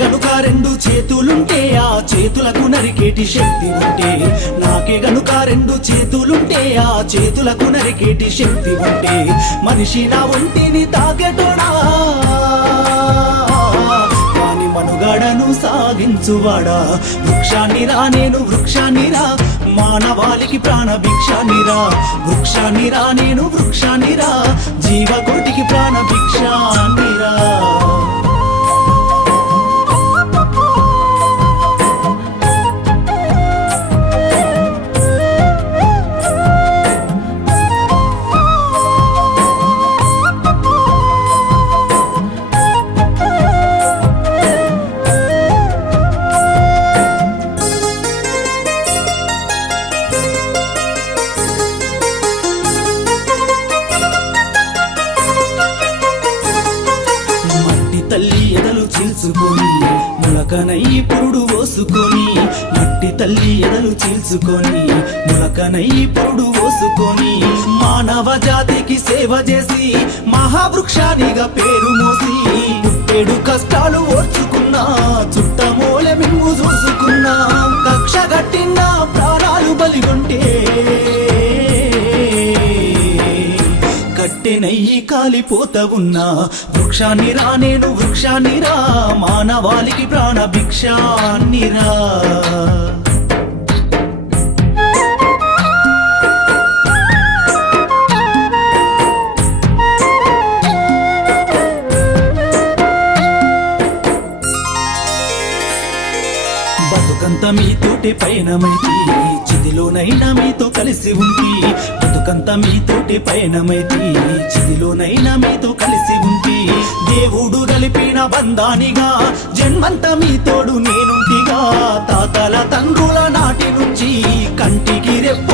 గనుక రెండు చేతులుంటే ఆ చేతులకు నరికేటి శక్తి ఉంటే, నాకే గనుక రెండు చేతులుంటే ఆ చేతులకు నరికేటి శక్తి ఉంటే, మనిషి నా ఒంటిని తాకెటోడా కాని మనుగడను సాగించువాడా. వృక్షాన్నిరా నేను వృక్షాన్నిరా, మానవాళికి ప్రాణ భిక్షాన్నిరా. వృక్షాన్నిరా నేను వృక్షాన్నిరా, జీవకోటికి ప్రాణ భిక్షాన్నిరా. తల్లి ఎదలు చీల్చుకొని ములకనై పురుడు పోసుకొని, మట్టి తల్లి ఎదలు చీల్చుకొని ములకనై పురుడు పోసుకొని, మానవ జాతికి సేవ చేసి మహావృక్షానిగా పేరు మోసి, పుట్టేడు కష్టాలు ఓర్చుకున్నా చుట్టమూల మిమ్ము చూసుకున్నా, కక్ష గట్టిన ప్రాణాలు బలిగొంటే కట్టెనయ్యి కాలిపోత ఉన్నా. వృక్షాన్నిరా నేను వృక్షాన్నిరా, మానవాళికి ప్రాణ భిక్షాన్నిరా. బతుకంత మీతోటి పయనమైతి, చిదిలోనైనా మీతో కలిసి ఉంటి. బతుకంత మీతోటి పయనమైతి, చిదిలోనైనా మీతో కలిసి ఉంటి. దేవుడు కలిపిన బంధానిగా జన్మంతా మీతోడు నేనుంటిగా. తాతల తండ్రుల నాటి నుంచి కంటికి రెప్ప